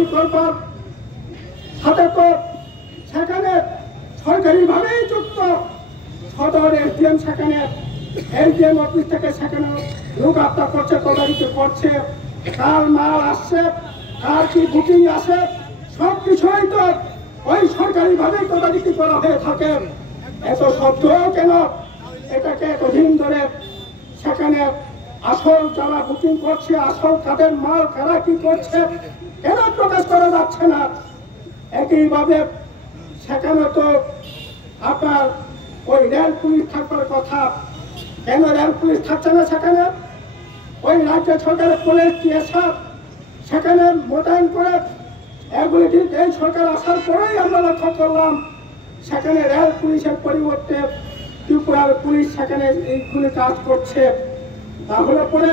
তদারকি করবার সাথে তো সেখানে সরকারিভাবেই যুক্ত সদর এসডিএম, সেখানে এসডিএম অফিস থেকে সেখানে লোক আপ্তা করছে, তদারকি করছে, কার মাল আসছে, কার কি বুকিং আসে, সব বিষয় তো ওই সরকারিভাবেই তদারকি করা হয়ে থাকে। এত সত্ত্বেও কেন এটাকে এতদিন ধরে সেখানে আসল যারা বুকিং করছে, আসল তাদের মাল কারা কি করছে কেন প্রকাশ করা যাচ্ছে না? একইভাবে সেখানে তো আপনার ওই রেল পুলিশ থাকবার কথা, কেন রেল পুলিশ থাকছে না সেখানে? ওই রাজ্য সরকারের পুলিশ টিএসআর সেখানে মোতায়েন করে এগুলি এই সরকার আসার পরেই আমরা লক্ষ্য করলাম সেখানে রেল পুলিশের পরিবর্তে ত্রিপুরার পুলিশ সেখানে এইগুলি কাজ করছে। তাহলে পরে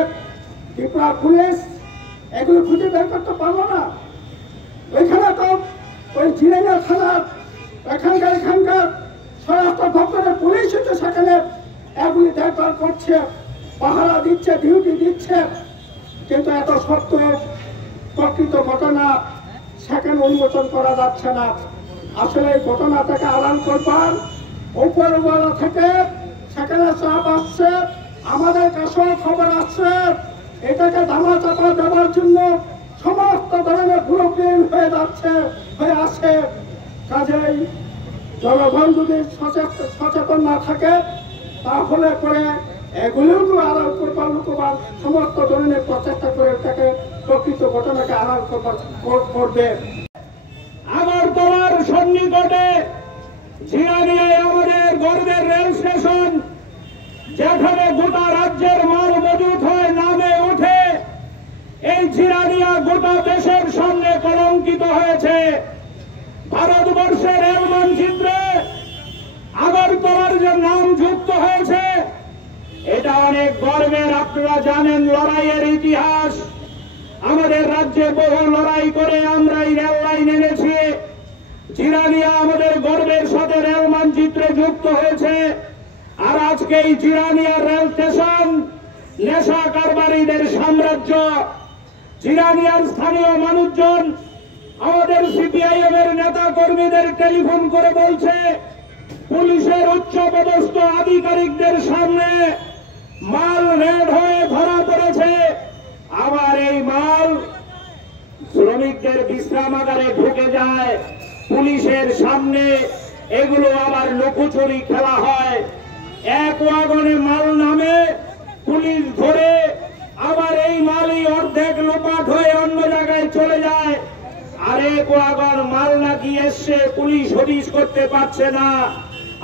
ত্রিপুরা পুলিশ এগুলো খুঁজে বের করতে পারলো না। ওইখানে তো ওই জিরাইয়া থানার এখানকার স্বরাষ্ট্র দপ্তরের পুলিশ তো সেখানে এগুলি দেখভাল করছে, পাহারা দিচ্ছে, ডিউটি দিচ্ছে, কিন্তু এত সত্ত্বেও প্রকৃত ঘটনা সেখানে উন্মোচন করা যাচ্ছে না। আসলে এই ঘটনা থেকে আড়াল করবার উপরওয়ালা থেকে সেখানে চাপ আসছে, আমাদের কাছেও খবর আসছে, এটাকে ধামাচাপা দেওয়ার জন্য সমস্ত ধরনের ব্লুপ্রিন্ট হয়ে যাচ্ছে, হয়ে আসে। কাজেই জনগণ যদি সচেতন না থাকে তাহলে পরে এগুলিও আড়াল করবার লুকোবার সমস্ত ধরনের প্রচেষ্টা করে তাকে প্রকৃত ঘটনাকে আড়াল করবে। আগরতলার সন্নিকটে জিরানিয়ায় আমাদের গর্বের রেল স্টেশন, যেখানে গোটা রাজ্যের মাল মজুত হয়, নামে ওঠে। এই জিরানিয়া গোটা দেশের সামনে কলঙ্কিত হয়েছে। ভারতবর্ষের রেল মানচিত্রে আগরতলার যে নাম যুক্ত হয়েছে, এটা অনেক গর্বের। আপনারা জানেন লড়াইয়ের ইতিহাস, আমাদের রাজ্যে বহু লড়াই করে আমরা এই রেল লাইন এনেছি। জিরানিয়া আমাদের গর্বের সাথে রেল মানচিত্রে যুক্ত হয়েছে। আর আজকে এই জিরানিয়া রেল স্টেশন নেশা কারবারিদের সাম্রাজ্য। জিরানিয়ার স্থানীয় মানুষজন আমাদের সিপিআইএম এর নেতা কর্মীদের টেলিফোন করে বলছে, পুলিশের উচ্চপদস্থ আধিকারিকদের সামনে মাল রেড হয়ে ধরা পড়েছে। আবার এই মাল শ্রমিকদের বিশ্রামাগারে ঢুকে যায়, পুলিশের সামনে এগুলো আবার লুকোচুরি খেলা হয়। এক ওয়াগনে মাল নামে, পুলিশ ধরে, আবার এই মালই অর্ধেক লোপাট হয়ে অন্য জায়গায় চলে যায়। আরেক ওয়াগন মাল নাকি এসছে, পুলিশ হদিশ করতে পারছে না।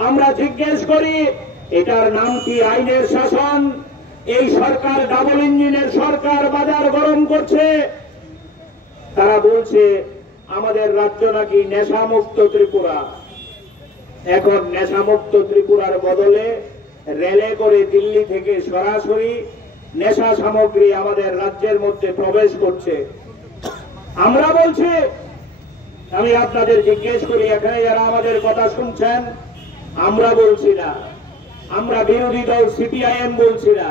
আমরা জিজ্ঞেস করি, এটার নাম কি আইনের শাসন? এই সরকার ডাবল ইঞ্জিনের সরকার, বাজার গরম করছে। তারা বলছে আমাদের রাজ্য নাকি নেশামুক্ত ত্রিপুরা। এখন নেশামুক্ত ত্রিপুরার বদলে রেলে করে দিল্লি থেকে সরাসরি নেশা সামগ্রী আমাদের রাজ্যের মধ্যে প্রবেশ করছে। আমরা বলছি, আমি আপনাদের জিজ্ঞেস করি, এখানে যারা আমাদের কথা শুনছেন, আমরা বলছি না, আমরা বিরোধী দল সিপিআইএম বলছি না,